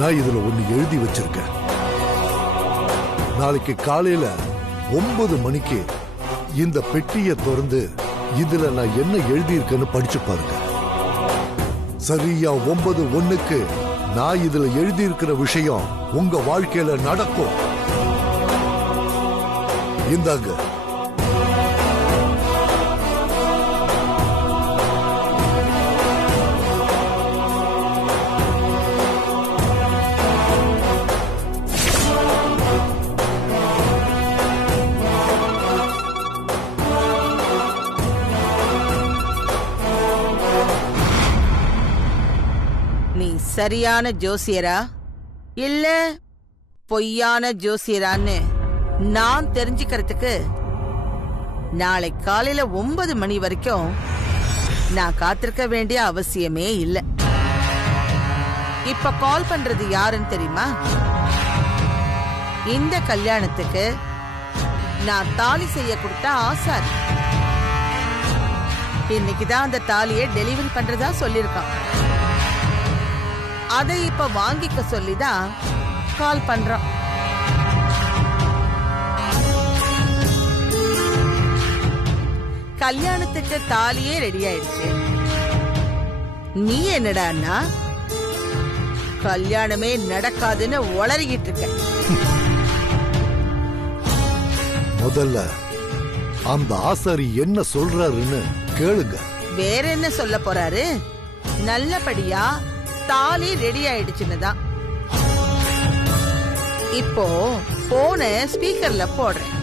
நான் இதுல ஒண்ணு எழுதி வச்சிருக்கேன். நாளைக்கு காலையில 9 மணிக்கு இந்த பெட்டியை திறந்து இதுல நான் என்ன எழுதி இருக்கேன்னு படிச்சு பாருங்க. சரியா 9:01 நான் இதுல எழுதி இருக்கிற விஷயம் உங்க வாழ்க்கையில நடக்கும். இந்தாங்க. சரியான ஜோசியரா இல்ல பொய்யான ஜோசியரான்னு நான் தெரிஞ்சுக்கிறதுக்கு நாளை காலையில 9 மணி வரைக்கும் நான் காத்திருக்க வேண்டிய அவசியமே இல்லை. இப்ப கால் பண்றது யாருன்னு தெரியுமா? இந்த கல்யாணத்துக்கு நான் தாலி செய்ய கொடுத்த ஆசாரி. இன்னைக்குதான் அந்த தாலியை டெலிவரி பண்றதா சொல்லிருக்கான். அதை இப்ப வாங்கிக்க சொல்லிதான் கால் பண்றோம். கல்யாணத்துக்கு தாலியே ரெடி ஆயிடுச்சு. நீ என்னடான்னா கல்யாணமே நடக்காதுன்னு உளறிக்கிட்டு இருக்க. முதல்ல அந்த ஆசாரி என்ன சொல்றாருன்னு கேளுங்க. வேற என்ன சொல்ல போறாரு? நல்லபடியா தாலி ரெடி ஆயிடுச்சுன்னுதான். இப்போ போன ஸ்பீக்கர்ல போடுறேன்.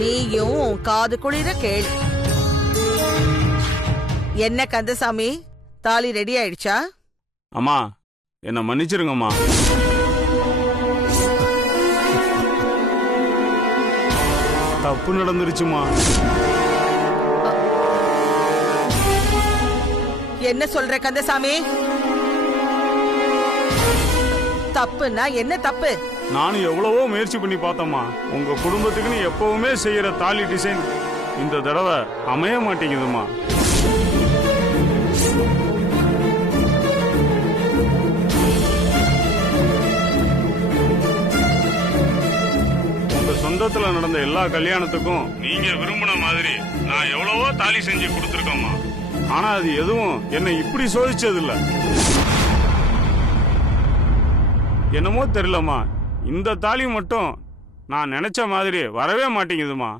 நீயும் காது குளிர கேளு. என்ன கந்தசாமி, தாலி ரெடி ஆயிடுச்சா? அம்மா என்ன மன்னிச்சிருங்கம்மா. தப்பு நடந்துருச்சுமா. என்ன சொல்ற கந்தசாமி? தப்புன்னா என்ன தப்பு? நானும் எவ்வளவோ முயற்சி பண்ணி பார்த்தோம்மா. உங்க குடும்பத்துக்குன்னு எப்பவுமே செய்யற தாலி டிசைன் இந்த தடவை அமைய மாட்டேங்குதுமா. உங்க சொந்தத்துல நடந்த எல்லா கல்யாணத்துக்கும் நீங்க விரும்பின மாதிரி நான் எவ்வளவோ தாலி செஞ்சு கொடுத்துருக்கோம்மா. ஆனா அது எதுவும் என்னை இப்படி சோதிச்சது இல்ல. என்னமோ தெரியலம்மா, இந்த தாலி மட்டும் நான் நினைச்ச மாதிரி வரவே மாட்டேங்குதுமா.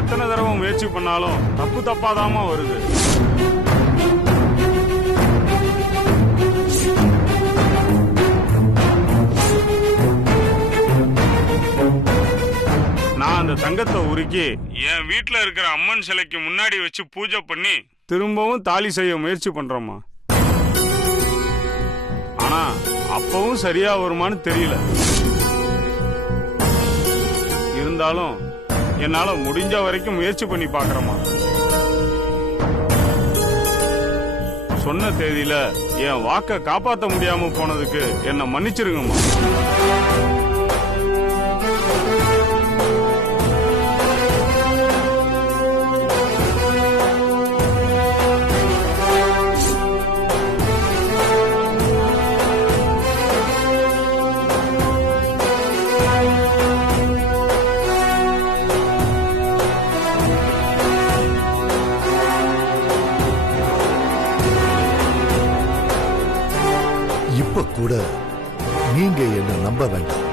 எத்தனை தடவை முயற்சி பண்ணாலும் தப்பு தப்பாதாமா வருது. நான் அந்த தங்கத்தை உருக்கி என் வீட்டுல இருக்கிற அம்மன் சிலைக்கு முன்னாடி வச்சு பூஜை பண்ணி திரும்பவும் தாலி செய்ய முயற்சி பண்றோம்மா. ஆனா அப்பவும் சரியா வருமானு தெரியல. இருந்தாலும் என்னால முடிஞ்ச வரைக்கும் முயற்சி பண்ணி பாக்குறேம்மா. சொன்ன தேதியில என் வாக்க காப்பாற்ற முடியாம போனதுக்கு என்ன மன்னிச்சிருங்கம்மா. இப்ப கூட நீங்க என்ன நம்ப வேண்டாம்.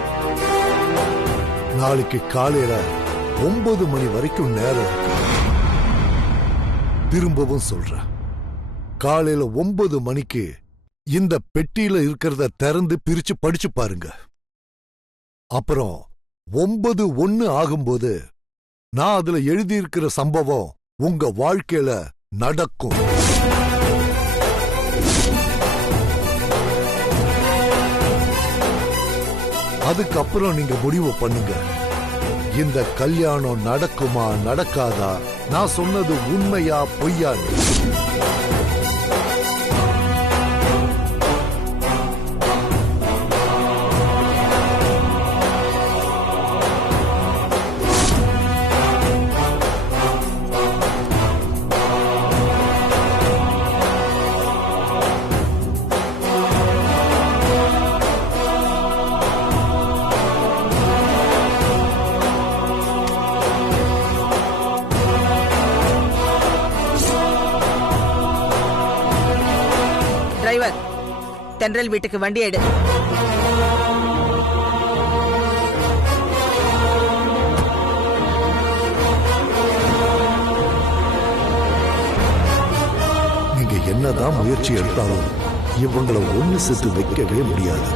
நாளைக்கு காலையில 9 மணி வரைக்கும் நேரம் இருக்கு. திரும்பவும் சொல்றேன், காலையில 9 மணிக்கு இந்த பெட்டியில இருக்கிறத திறந்து பிரிச்சு படிச்சு பாருங்க. அப்புறம் 9:01 ஆகும்போது நான் அதுல எழுதியிருக்கிற சம்பவம் உங்க வாழ்க்கையில நடக்கும். அதுக்கப்புறம் நீங்க முடிவு பண்ணுங்க, இந்த கல்யாணம் நடக்குமா நடக்காதா, நான் சொன்னது உண்மையா பொய்யான்னு. டிரைவர், தென்றல் வீட்டுக்கு வண்டி எடு. நீங்க என்னதான் முயற்சி எடுத்தாலும் இவங்களை ஒண்ணு சேர்த்து வைக்கவே முடியாது.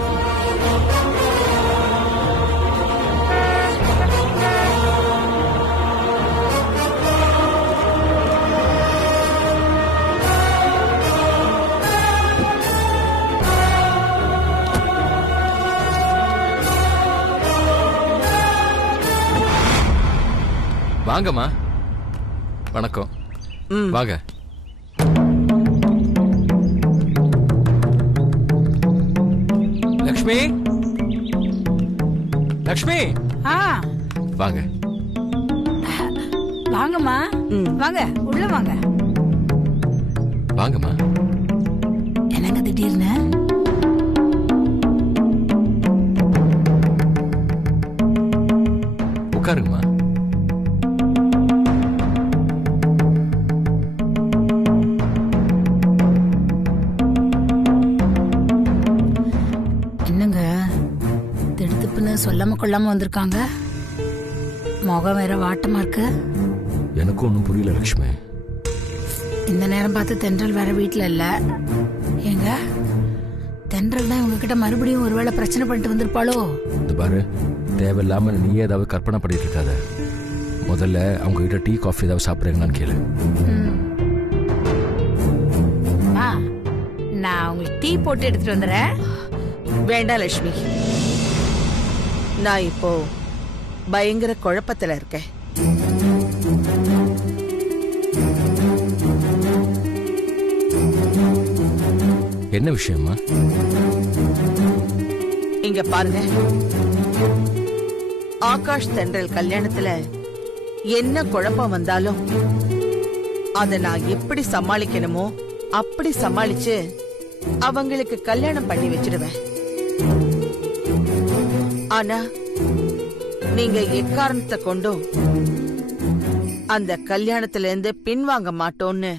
வாங்கம்மா. வணக்கம். வாங்க. லக்ஷ்மி, லக்ஷ்மி. வாங்க வாங்கம்மா. வாங்க, உள்ள வாங்க. வாங்கம்மா. என்னங்க திடீர்னு? உட்காருங்கம்மா. என்னங்க திடுத்துப்புன்னு சொல்லாம கொள்ளாம வந்திருக்காங்க? முகம் வேற வாட்டமா இருக்கு. எனக்கு ஒன்றும் புரியல லக்ஷ்மி. இந்த நேரம் பார்த்து தென்றல் வேற வீட்டுல இல்ல. ஏங்க, தென்றல் தான் உங்ககிட்ட மறுபடியும் ஒருவேளை பிரச்சனை பண்ணிட்டு வந்திருப்பாளோ? இது பாரு, தேவையில்லாம நீ ஏதாவது கற்பனை பண்ணிட்டு இருக்காத. முதல்ல அவங்க கிட்ட டீ காஃபி ஏதாவது சாப்பிட்றீங்களான்னு கேளு. நான் உங்களுக்கு டீ போட்டு எடுத்துட்டு வந்துடுறேன். வேண்டாம் லட்சுமி, நான் இப்போ பயங்கர குழப்பத்துல இருக்கேன். என்ன விஷயமா? இங்க பாருங்க, ஆகாஷ் தென்றல் கல்யாணத்துல என்ன குழப்பம் வந்தாலும் அத நான் எப்படி சமாளிக்கணுமோ அப்படி சமாளிச்சு அவங்களுக்கு கல்யாணம் பண்ணி வச்சிடுவேன். ஆனா நீங்க எக்காரணத்தை கொண்டும் அந்த கல்யாணத்துல இருந்து பின்வாங்க மாட்டோம்னு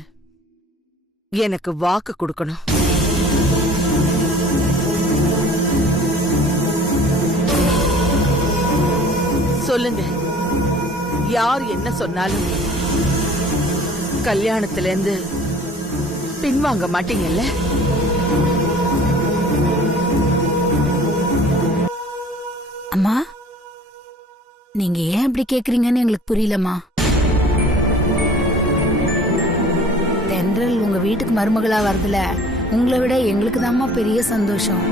எனக்கு வாக்கு கொடுக்கணும். சொல்லுங்க, யார் என்ன சொன்னாலும் கல்யாணத்துல இருந்து பின்வாங்க மாட்டீங்கல்ல? அம்மா, நீங்க ஏன் இப்படி கேக்குறீங்கன்னு எங்களுக்கு புரியலம்மா. தென்றல் உங்க வீட்டுக்கு மருமகளா வரதுல உங்களை விட எங்களுக்கு தான்மா பெரிய சந்தோஷம்.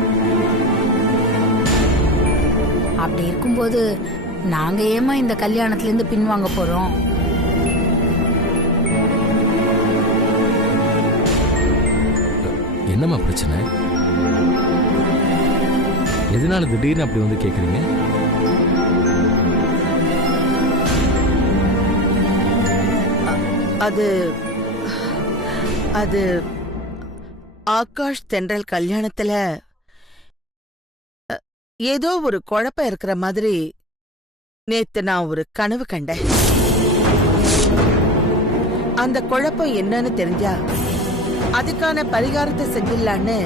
அப்படி இருக்கும்போது நாங்க ஏமா இந்த கல்யாணத்துல இருந்து பின்வாங்க போறோம்? என்னம்மா பிரச்சனை? எதனால திடீர்னு அப்படி வந்து கேக்குறீங்க? அது அது ஆகாஷ் தென்றல் கல்யாணத்துல ஏதோ ஒரு குழப்பம் இருக்கிற மாதிரி நேத்து நான் ஒரு கனவு கண்டேன். அந்த குழப்பம் என்னன்னு தெரிஞ்சா அதுக்கான பரிகாரத்தை செஞ்சிடலான்னு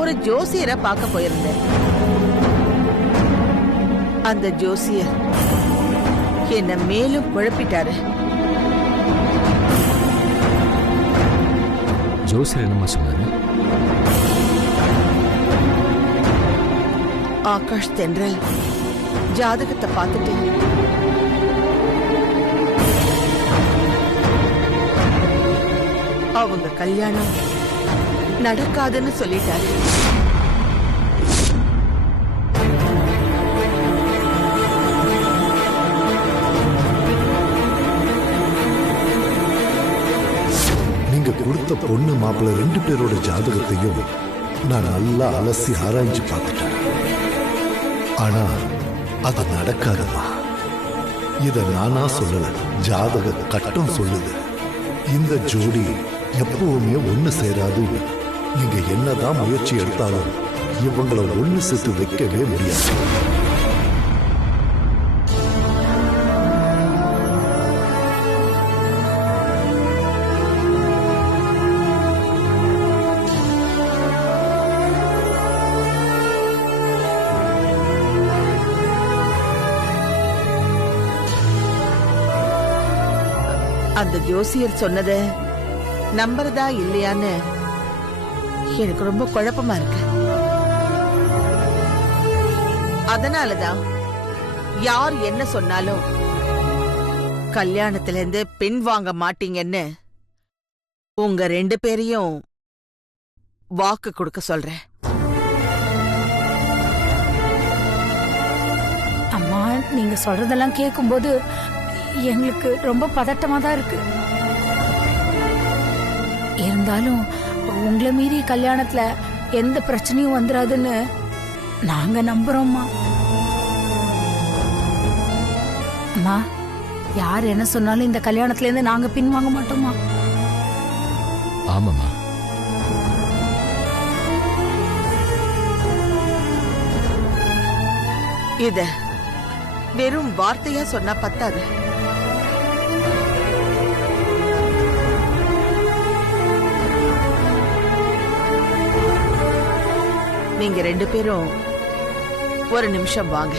ஒரு ஜோசியரை பார்க்க போயிருந்தேன். அந்த ஜோசியர் என்ன மேலும் குழப்பிட்டாரு. ஜோசியர் என்னம்மா சொன்னாரு? ஆகாஷ் தென்றல் ஜாதகத்தை பார்த்துட்டு அவங்க கல்யாணம் நடக்காதுன்னு சொல்லிட்டாரு. நீங்க கொடுத்த பொண்ணு மாப்பிள்ள 2 பேரோட ஜாதகத்தையும் நான் நல்லா அலசி ஆராய்ஞ்சு பார்த்துட்டேன். ஆனா அது நடக்காதுமா. இத நானா சொல்லல, ஜாதக கட்டம் சொல்லுது. இந்த ஜோடி எப்பவுமே ஒண்ணு சேராது. நீங்க என்னதான் முயற்சி எடுத்தாலும் இவங்களை ஒண்ணு சேர்த்து வைக்கவே முடியாது. அந்த ஜோசியர் சொன்னத நம்புறதா இல்லையான்னு எனக்கு ரொம்ப குழப்பமா இருக்கு. அதனாலதான் யார் என்ன சொன்னாலும் கல்யாணத்துல இருந்து பின் வாங்க மாட்டீங்கன்னு உங்க 2 பேரையும் வாக்கு கொடுக்க சொல்றேன். அம்மா, நீங்க சொல்றதெல்லாம் கேட்கும்போது எங்களுக்கு ரொம்ப பதட்டமா தான் இருக்கு. இருந்தாலும் உங்களை மீறி கல்யாணத்துல எந்த பிரச்சனையும் வந்துடாதுன்னு நாங்க நம்புறோம்மா. அம்மா, யார் என்ன சொன்னாலும் இந்த கல்யாணத்துல இருந்து நாங்க பின்வாங்க மாட்டோமா? ஆமாம்மா. இத வெறும் வார்த்தையா சொன்னா பத்தாது. நீங்க 2 பேரும் ஒரு நிமிஷம் வாங்க.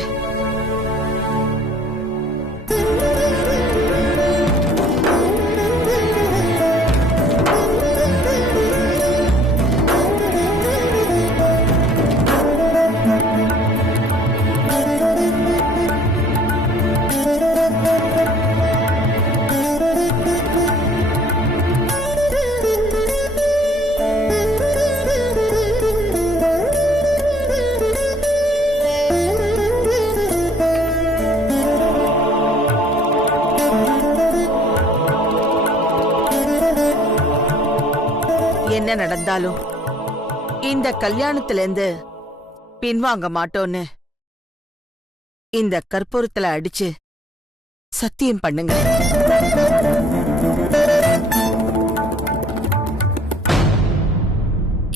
என்ன நடந்தாலும் இந்த கல்யாணத்துல இருந்து பின்வாங்க மாட்டோன்னு இந்த கற்பூரத்துல அடிச்சு சத்தியம் பண்ணுங்க.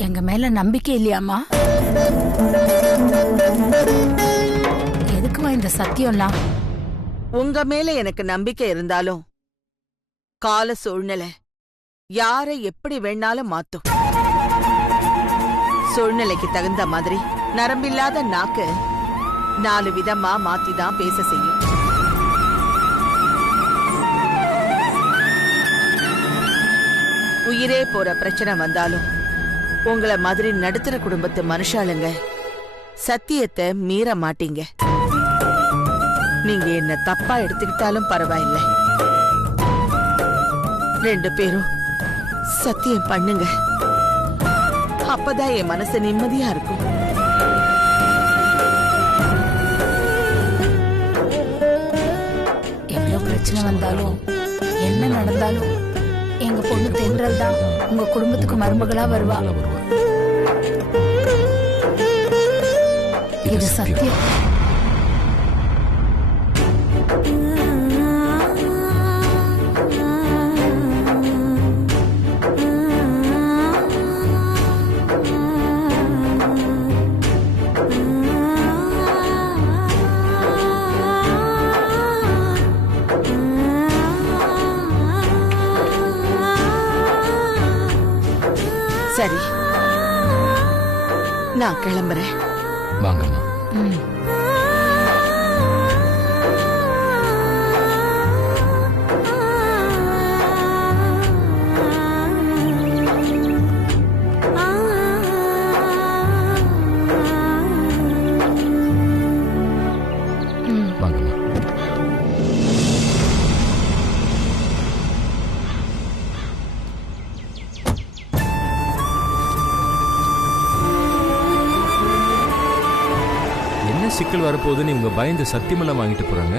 எங்க மேல நம்பிக்கை இல்லையாமா? எதுக்குமா இந்த சத்தியம்லாம்? உங்க மேல எனக்கு நம்பிக்கை இருந்தாலும் கால சூழ்நிலை யாரை எப்படி வேணாலும் மாத்தும். சூழ்நிலைக்கு தகுந்த மாதிரி நரம்பில்லாத நாக்கு 4 விதமா மாத்திதான் பேச செய்யும். உயிரே போற பிரச்சனை வந்தாலும் உங்கள மாதிரி நடுத்தர குடும்பத்து மனுஷாளுங்க சத்தியத்தை மீற மாட்டீங்க. நீங்க என்ன தப்பா எடுத்துக்கிட்டாலும் பரவாயில்லை. 2 பேரும் சத்தியம் பண்ணுங்க. அப்பதான் என் மனசு நிம்மதியா இருக்கும். எவ்வளவு பிரச்சனை வந்தாலும் என்ன நடந்தாலும் எங்க பொண்ணு தென்றல் தான் உங்க குடும்பத்துக்கு மருமகளா வருவா. இது சத்தியம். சரி, நான் கிளம்புறேன். வாங்கம்மா. வாங்கம்மா. சிக்கல் வரப்போகுதுன்னு இவங்க பயந்து சத்தியமெல்லாம் வாங்கிட்டு போறாங்க.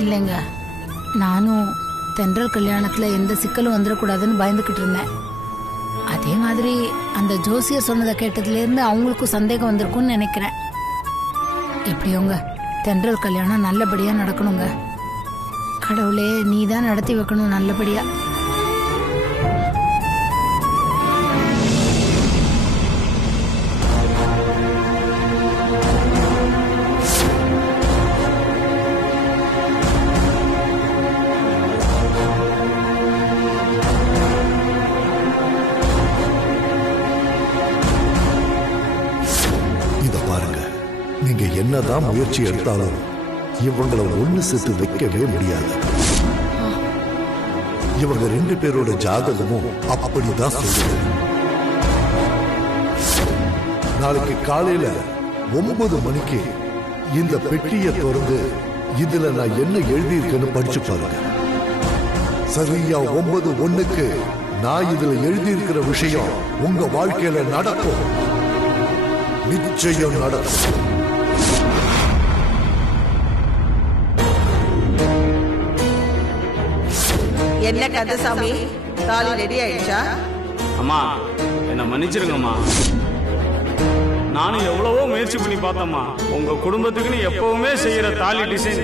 இல்லைங்க, நானும் தென்றல் கல்யாணத்துல எந்த சிக்கலும் வந்துடக்கூடாதுன்னு பயந்துகிட்டு இருந்தேன். அதே மாதிரி அந்த ஜோசியர் சொன்னதை கேட்டதுல இருந்து அவங்களுக்கும் சந்தேகம் வந்திருக்கும்னு நினைக்கிறேன். எப்படியோங்க தென்றல் கல்யாணம் நல்லபடியா நடக்கணுங்க. கடவுளே, நீ தான் நடத்தி வைக்கணும் நல்லபடியா. நீங்க என்னதான் முயற்சி எடுத்தாலும் இவங்களை ஒண்ணு சேர்த்து வைக்கவே முடியாது. இவங்க 2 பேரோட ஜாதகமும் அப்படிதான் சொல்லுது. நாளைக்கு காலையில 9 மணிக்கு இந்த பெட்டியை திறந்து இதுல நான் என்ன எழுதியிருக்கேன்னு படிச்சு பாருங்க. சரியா 9:01க்கு நான் இதுல எழுதியிருக்கிற விஷயம் உங்க வாழ்க்கையில நடக்கும். நிச்சயம் நடக்கும். என்ன கந்தசாமி, தாலி ரெடி ஆயிடுச்சா? அம்மா என்ன மன்னிச்சிருங்கம்மா. நானும் எவ்வளவோ முயற்சி பண்ணி பார்த்தம்மா. உங்க குடும்பத்துக்குன்னு எப்பவுமே செய்யற தாலி டிசைன்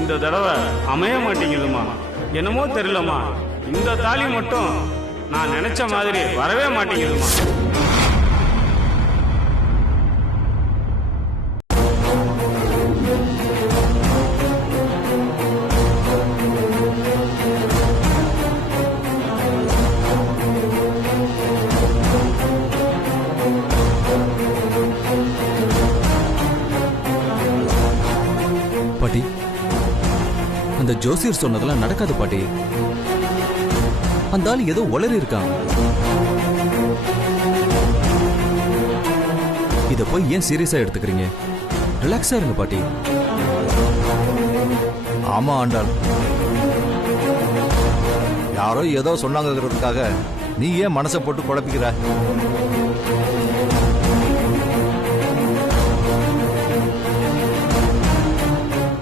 இந்த தடவை அமைய மாட்டேங்குதுமா. என்னமோ தெரியலம்மா, இந்த தாலி மட்டும் நான் நினைச்ச மாதிரி வரவே மாட்டேங்குதுமா. பாட்டி, அந்த ஜோசியர் சொன்னதெல்லாம் நடக்காது பாட்டி. அந்த ஆள் ஏதோ உளறி இருக்கான். இத போய் ஏன் சீரியஸா எடுத்துக்கிறீங்க? ரிலாக்ஸா இருங்க பாட்டி. ஆமா ஆண்டாள், யாரோ ஏதோ சொன்னாங்கிறதுக்காக நீ ஏன் மனசை போட்டு குழப்பிக்கிற?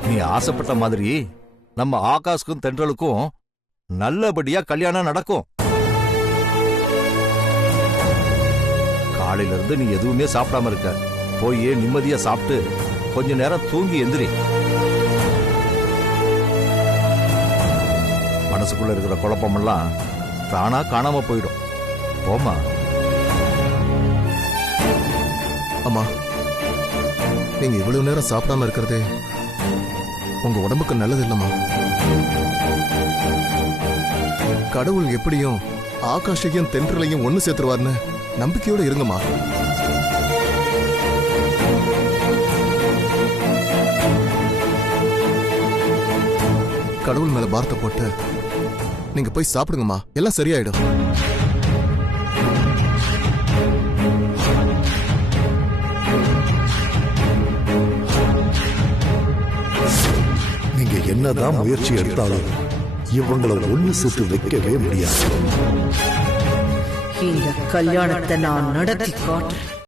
நீ ஆசைப்பட்ட மாதிரி நம்ம ஆகாஷ்க்கும் தென்றலுக்கும் நல்லபடியா கல்யாணம் நடக்கும். காலையில இருந்து நீ எதுவுமே சாப்பிடாம இருக்க. போய் நிம்மதியா சாப்பிட்டு கொஞ்ச நேரம் தூங்கி எந்திரி. மனசுக்குள்ள இருக்கிற குழப்பமெல்லாம் தானா காணாம போயிடும். போமா. அம்மா, நீங்க இவ்வளவு நேரம் சாப்பிடாம இருக்கிறதே உங்க உடம்புக்கு நல்லது இல்லம்மா. கடவுள் எப்படியும் ஆகாஷையும் தென்றலையும் ஒண்ணு சேர்த்துருவார்னு நம்பிக்கையோட இருங்கம்மா. கடவுள் மேல பாரத்தை போட்டு நீங்க போய் சாப்பிடுங்கம்மா, எல்லாம் சரியாயிடும். நீங்க என்னதான் முயற்சி எடுத்தாலும் இவங்களை ஒண்ணு சேர்த்து வைக்கவே முடியாது. இந்த கல்யாணத்தை நான் நடத்தி காட்டுறேன்.